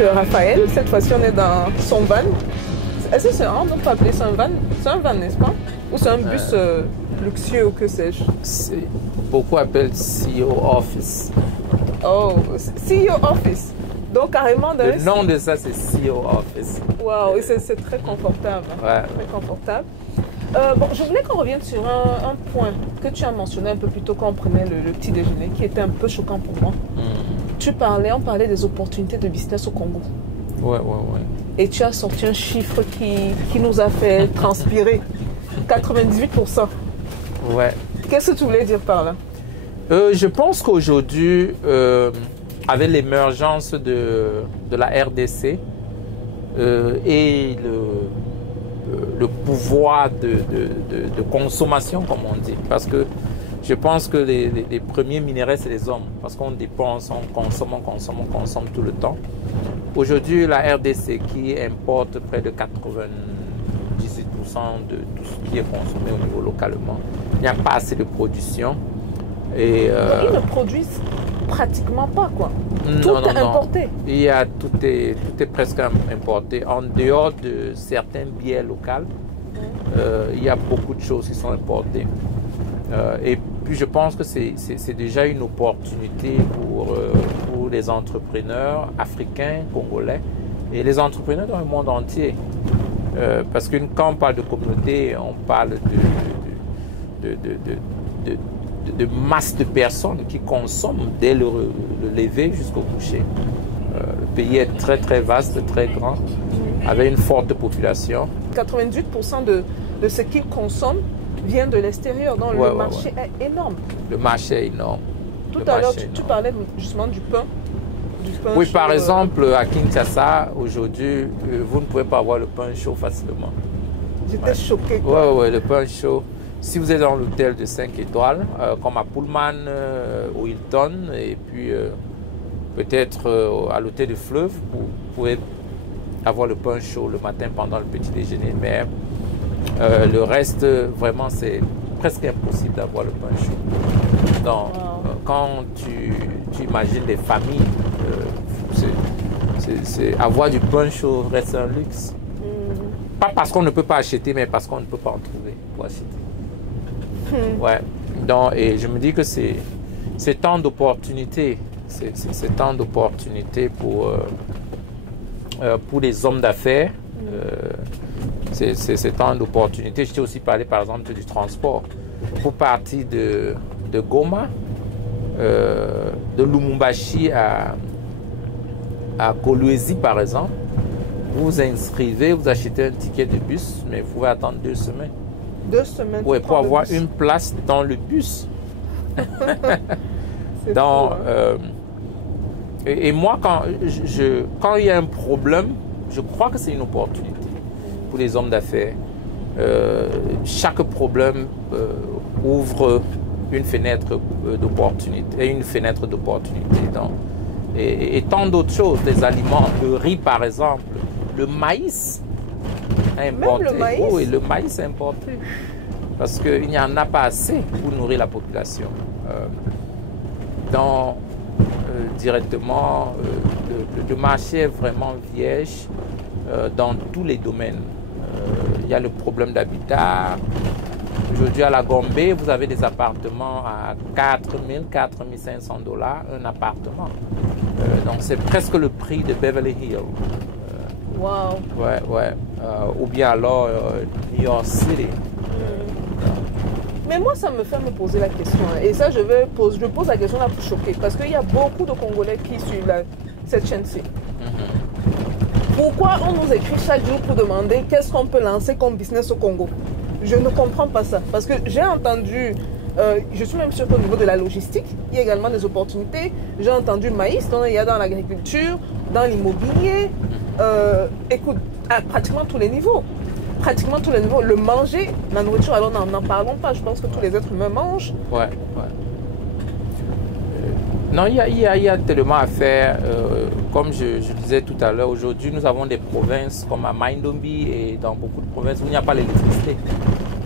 avec Raphaël. Cette fois-ci, on est dans son van. Est-ce que c'est on peut appeler ça un van? C'est un van, n'est-ce pas? Ou c'est un bus luxueux ou que sais-je? Beaucoup appellent CEO Office. Oh, CEO Office. Donc carrément dans le nom de ça, c'est CEO Office. Waouh, et c'est très confortable. Ouais. Très confortable. Bon, je voulais qu'on revienne sur un point que tu as mentionné un peu plus tôt quand on prenait le petit déjeuner, qui était un peu choquant pour moi. On parlait des opportunités de business au Congo. Ouais. Et tu as sorti un chiffre qui nous a fait transpirer. 98%. Ouais. Qu'est-ce que tu voulais dire par là? Je pense qu'aujourd'hui, avec l'émergence de la RDC et le pouvoir de consommation, comme on dit, parce que je pense que les premiers minéraux, c'est les hommes, parce qu'on dépense, on consomme tout le temps. Aujourd'hui, la RDC qui importe près de 98% de tout ce qui est consommé au niveau localement, il n'y a pas assez de production. Et, ils ne produisent pratiquement pas, quoi. Tout est importé. Tout est presque importé. En dehors de certains biens locaux, il y a beaucoup de choses qui sont importées. Et puis je pense que c'est déjà une opportunité pour les entrepreneurs africains, congolais, et les entrepreneurs dans le monde entier. Parce que quand on parle de communauté, on parle de masse de personnes qui consomment dès le lever jusqu'au coucher. Le pays est très très vaste, très grand, avec une forte population. 98% de ce qu'ils consomment vient de l'extérieur, donc le marché est énorme. Le marché est énorme. Tout à l'heure, tu parlais justement du pain. Oui, par exemple, à Kinshasa, aujourd'hui, vous ne pouvez pas avoir le pain chaud facilement. J'étais choquée. Oui, le pain chaud. Si vous êtes dans l'hôtel de 5 étoiles, comme à Pullman, au Hilton, et puis peut-être à l'hôtel de Fleuve, vous pouvez avoir le pain chaud le matin pendant le petit déjeuner. Mais le reste, vraiment, c'est presque impossible d'avoir le pain chaud. Donc, quand tu imagines les familles, avoir du pain chaud reste un luxe. Pas parce qu'on ne peut pas acheter, mais parce qu'on ne peut pas en trouver pour acheter. Ouais. Donc, et je me dis que c'est tant d'opportunités. C'est tant d'opportunités pour les hommes d'affaires. C'est tant d'opportunités. Je t'ai aussi parlé, par exemple, du transport. Pour partir de Goma, de Lumumbashi à Kolwezi, par exemple, vous vous inscrivez, vous achetez un ticket de bus, mais vous pouvez attendre 2 semaines. 2 semaines oui, pour avoir une place dans le bus. Donc, et moi, quand il y a un problème, je crois que c'est une opportunité pour les hommes d'affaires. Chaque problème ouvre une fenêtre d'opportunité, et tant d'autres choses, les aliments, le riz par exemple, le maïs importé. Même le maïs? Oui, le maïs importé. Parce qu'il n'y en a pas assez pour nourrir la population. Directement, le marché est vraiment vierge dans tous les domaines. Il y a le problème d'habitat. Aujourd'hui, à la Gombe, vous avez des appartements à 4 000, 4 500 $, un appartement. Donc, c'est presque le prix de Beverly Hills. Wow. Ouais. Ou bien alors New York City. Mais moi, ça me fait me poser la question. Et ça, je pose la question la plus choquée. Parce qu'il y a beaucoup de Congolais qui suivent cette chaîne-ci. Pourquoi on nous écrit chaque jour pour demander qu'est-ce qu'on peut lancer comme business au Congo? Je ne comprends pas ça. Parce que j'ai entendu, je suis même sûre qu'au niveau de la logistique, il y a également des opportunités. J'ai entendu maïs, il y a dans l'agriculture, dans l'immobilier. Écoute, à pratiquement tous les niveaux. Pratiquement tous les niveaux. Le manger, la nourriture, alors n'en parlons pas. Je pense que tous les êtres humains mangent. Ouais. Non, il y a tellement à faire. Comme je disais tout à l'heure, aujourd'hui, nous avons des provinces comme à Maindombi et dans beaucoup de provinces où il n'y a pas l'électricité.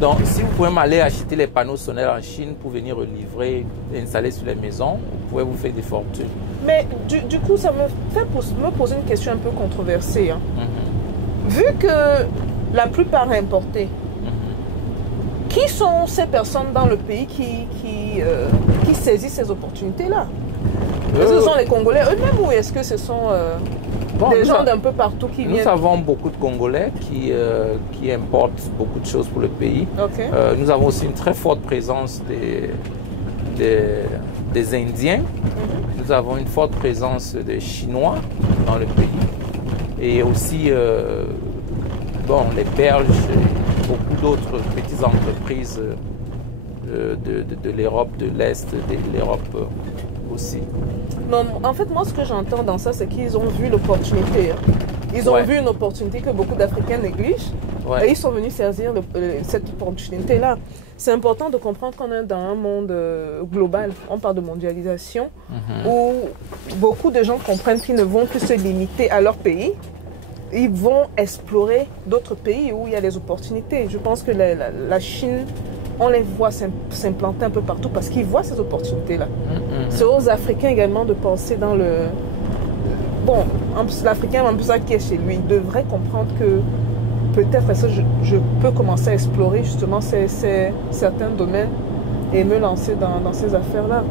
Donc, si vous pouvez m'aller acheter les panneaux solaires en Chine pour venir livrer, installer sur les maisons, vous pouvez vous faire des fortunes. Mais du coup, ça me fait me poser une question un peu controversée. Hein. Vu que la plupart est importée, qui sont ces personnes dans le pays qui saisissent ces opportunités-là? Est-ce que ce sont les Congolais eux-mêmes ou est-ce que ce sont des gens d'un peu partout qui viennent? Nous avons beaucoup de Congolais qui importent beaucoup de choses pour le pays. Okay. Nous avons aussi une très forte présence des Indiens. Nous avons une forte présence des Chinois dans le pays. Et aussi les Belges et beaucoup d'autres petites entreprises de l'Europe, de l'Est, de l'Europe aussi. Non, en fait, moi, ce que j'entends dans ça, c'est qu'ils ont vu l'opportunité. Hein. Ils ont vu une opportunité que beaucoup d'Africains négligent. Ouais. Et ils sont venus saisir cette opportunité-là. C'est important de comprendre qu'on est dans un monde global. On parle de mondialisation, où beaucoup de gens comprennent qu'ils ne vont plus se limiter à leur pays. Ils vont explorer d'autres pays où il y a des opportunités. Je pense que la Chine, on les voit s'implanter un peu partout parce qu'ils voient ces opportunités-là. C'est aux Africains également de penser dans le... Bon, l'Africain, en plus, ça qui est chez lui, il devrait comprendre que peut-être je peux commencer à explorer justement certains domaines et me lancer dans ces affaires-là.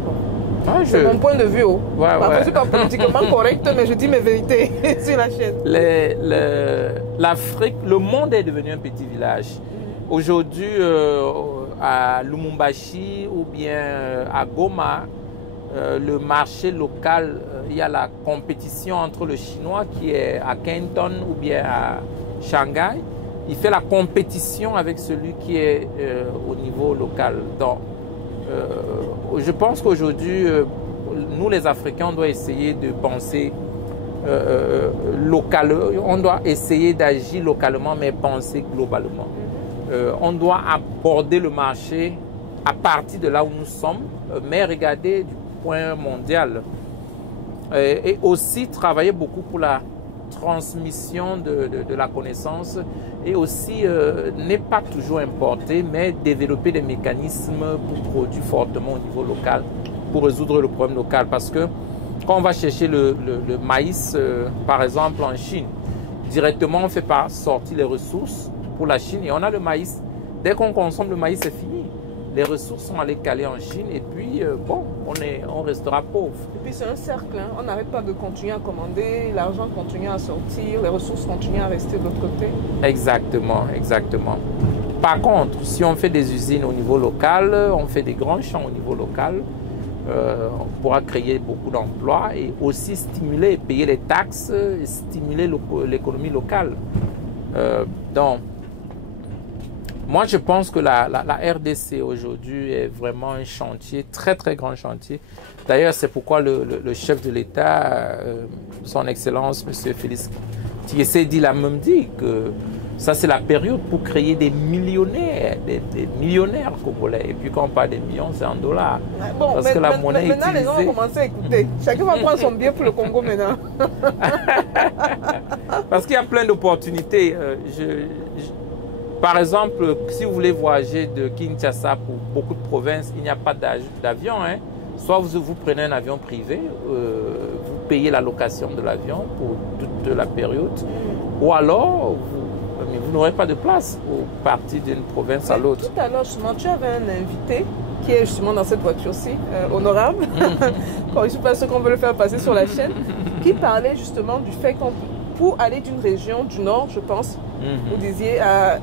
C'est mon point de vue. Je ne suis pas politiquement correcte, mais je dis mes vérités sur la chaîne. L'Afrique, le monde est devenu un petit village. Aujourd'hui, à Lumumbashi ou bien à Goma, le marché local, il y a la compétition entre le Chinois qui est à Canton ou bien à Shanghai. Il fait la compétition avec celui qui est au niveau local. Donc, je pense qu'aujourd'hui, nous les Africains, on doit essayer de penser localement. On doit essayer d'agir localement, mais penser globalement. On doit aborder le marché à partir de là où nous sommes, mais regarder du point mondial. Et aussi travailler beaucoup pour la transmission de la connaissance et aussi n'est pas toujours importer, mais développer des mécanismes pour produire fortement au niveau local, pour résoudre le problème local. Parce que quand on va chercher le maïs, par exemple en Chine, directement on ne fait pas sortir les ressources pour la Chine et on a le maïs. Dès qu'on consomme le maïs, c'est fini. Les ressources sont allées caler en Chine et puis, on restera pauvre. Et puis c'est un cercle, hein. On n'arrête pas de continuer à commander, l'argent continue à sortir, les ressources continuent à rester de l'autre côté. Exactement, exactement. Par contre, si on fait des usines au niveau local, on fait des grands champs au niveau local, on pourra créer beaucoup d'emplois et aussi stimuler, payer les taxes, et stimuler l'économie locale. Donc, moi, je pense que la RDC aujourd'hui est vraiment un chantier, très très grand chantier. D'ailleurs, c'est pourquoi le chef de l'État, son Excellence, M. Félix Tshisekedi, l'a même dit que ça c'est la période pour créer des millionnaires, des millionnaires congolais. Et puis quand on parle des millions, c'est en dollars. Bon, parce que la monnaie maintenant, utilisée... les gens vont commencer à écouter. Chacun va prendre son billet pour le Congo maintenant. Parce qu'il y a plein d'opportunités. Par exemple, si vous voulez voyager de Kinshasa pour beaucoup de provinces, il n'y a pas d'avion. Hein. Soit vous prenez un avion privé, vous payez la location de l'avion pour toute la période, ou alors vous n'aurez pas de place pour partir d'une province à l'autre. Tout à l'heure, tu avais un invité qui est justement dans cette voiture-ci, honorable, je ne sais pas ce qu'on veut le faire passer sur la chaîne, qui parlait justement du fait qu'on, pour aller d'une région du nord, je pense, vous disiez, à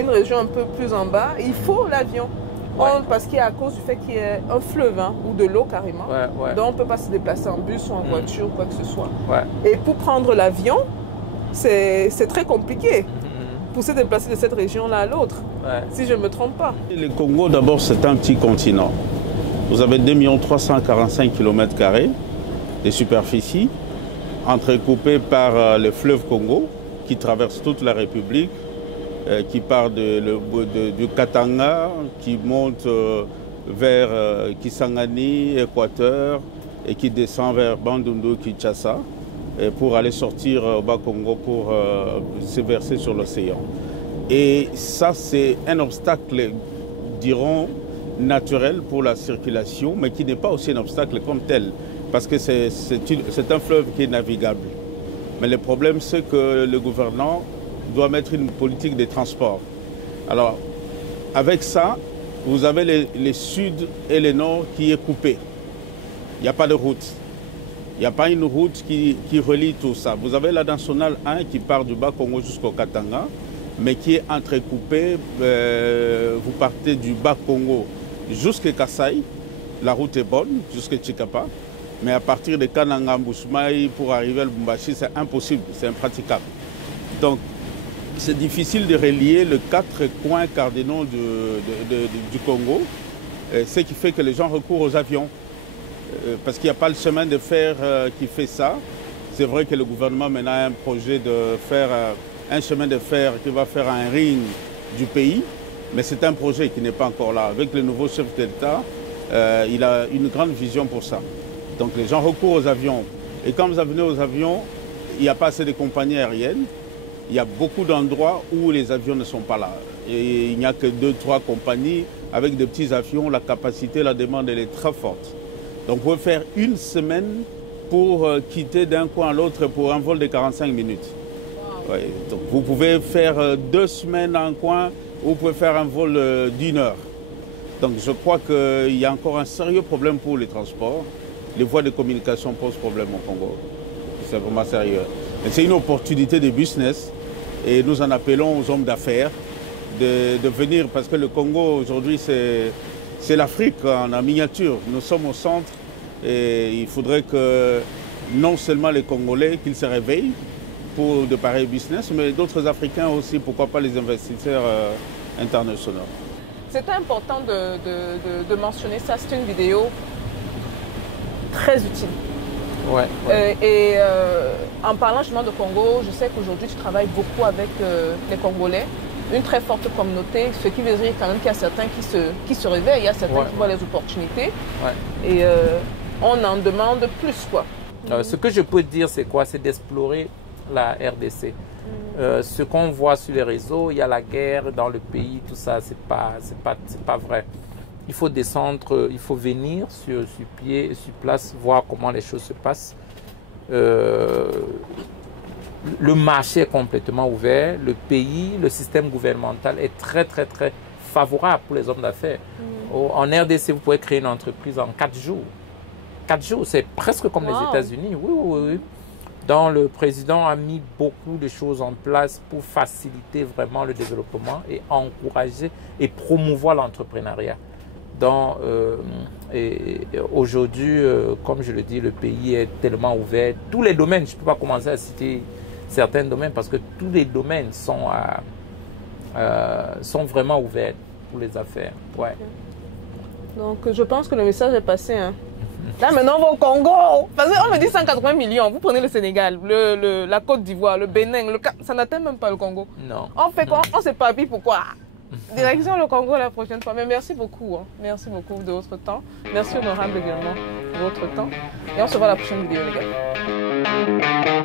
une région un peu plus en bas, il faut l'avion. Ouais. Parce qu'il y a à cause du fait qu'il y a un fleuve ou de l'eau carrément. Donc on ne peut pas se déplacer en bus ou en voiture ou quoi que ce soit. Et pour prendre l'avion, c'est très compliqué pour se déplacer de cette région-là à l'autre, si je ne me trompe pas. Le Congo, d'abord, c'est un petit continent. Vous avez 2 345 km² de superficie, entrecoupés par le fleuve Congo, qui traverse toute la République, qui part du Katanga, qui monte vers Kisangani, Équateur, et qui descend vers Bandundu, Kinshasa, pour aller sortir au Bas-Congo pour se verser sur l'océan. Et ça, c'est un obstacle, dirons, naturel pour la circulation, mais qui n'est pas aussi un obstacle comme tel. parce que c'est un fleuve qui est navigable. Mais le problème, c'est que le gouvernement doit mettre une politique des transports. Alors, avec ça, vous avez les sud et les nord qui est coupé. Il n'y a pas de route. Il n'y a pas une route qui relie tout ça. Vous avez la nationale 1 qui part du Bas-Congo jusqu'au Katanga, mais qui est entrecoupée. Vous partez du Bas-Congo jusqu'à Kasaï. La route est bonne, jusqu'à Chikapa. Mais à partir de Kananga, Mbouchmaï, pour arriver à Lubumbashi, c'est impossible, c'est impraticable. Donc, c'est difficile de relier les 4 coins cardinaux du Congo, ce qui fait que les gens recourent aux avions. Parce qu'il n'y a pas le chemin de fer qui fait ça. C'est vrai que le gouvernement maintenant a un projet de faire un chemin de fer qui va faire un ring du pays, mais c'est un projet qui n'est pas encore là. Avec le nouveau chef d'État, il a une grande vision pour ça. Donc les gens recourent aux avions. Et quand vous venez aux avions, il n'y a pas assez de compagnies aériennes. Il y a beaucoup d'endroits où les avions ne sont pas là. Et il n'y a que 2-3 compagnies avec des petits avions. La capacité, la demande, elle est très forte. Donc vous pouvez faire une semaine pour quitter d'un coin à l'autre pour un vol de 45 minutes. Wow. Ouais, donc vous pouvez faire 2 semaines en coin ou vous pouvez faire un vol d'1 heure. Donc je crois qu'il y a encore un sérieux problème pour les transports. Les voies de communication posent problème au Congo. C'est vraiment sérieux. C'est une opportunité de business et nous en appelons aux hommes d'affaires de venir parce que le Congo aujourd'hui c'est l'Afrique en miniature. Nous sommes au centre et il faudrait que non seulement les Congolais qu'ils se réveillent pour de pareils business, mais d'autres Africains aussi, pourquoi pas les investisseurs internationaux. C'était important de mentionner ça, c'est une vidéo très utile. Ouais. En parlant justement de Congo, je sais qu'aujourd'hui tu travailles beaucoup avec les Congolais, une très forte communauté, ce qui veut dire quand même qu'il y a certains qui se réveillent, il y a certains qui voient les opportunités et on en demande plus quoi. Ce que je peux dire c'est quoi? C'est d'explorer la RDC. Ce qu'on voit sur les réseaux, il y a la guerre dans le pays, tout ça, c'est pas vrai. Il faut descendre, il faut venir sur place, voir comment les choses se passent. Le marché est complètement ouvert, le pays, le système gouvernemental est très favorable pour les hommes d'affaires. En RDC, vous pouvez créer une entreprise en 4 jours. 4 jours, c'est presque comme les États-Unis. Oui. Donc le président a mis beaucoup de choses en place pour faciliter vraiment le développement et encourager et promouvoir l'entrepreneuriat. Donc aujourd'hui, comme je le dis, le pays est tellement ouvert. Tous les domaines, je ne peux pas commencer à citer certains domaines parce que tous les domaines sont vraiment ouverts pour les affaires. Ouais. Donc je pense que le message est passé. Hein. Là maintenant on va au Congo. Parce qu'on me dit 180 millions. Vous prenez le Sénégal, la Côte d'Ivoire, le Bénin, ça n'atteint même pas le Congo. Non. On fait quoi? On s'éparpille pourquoi? Direction le Congo la prochaine fois. Mais merci beaucoup. Hein. Merci beaucoup de votre temps. Merci honorable également de votre temps. Et on se voit à la prochaine vidéo les gars.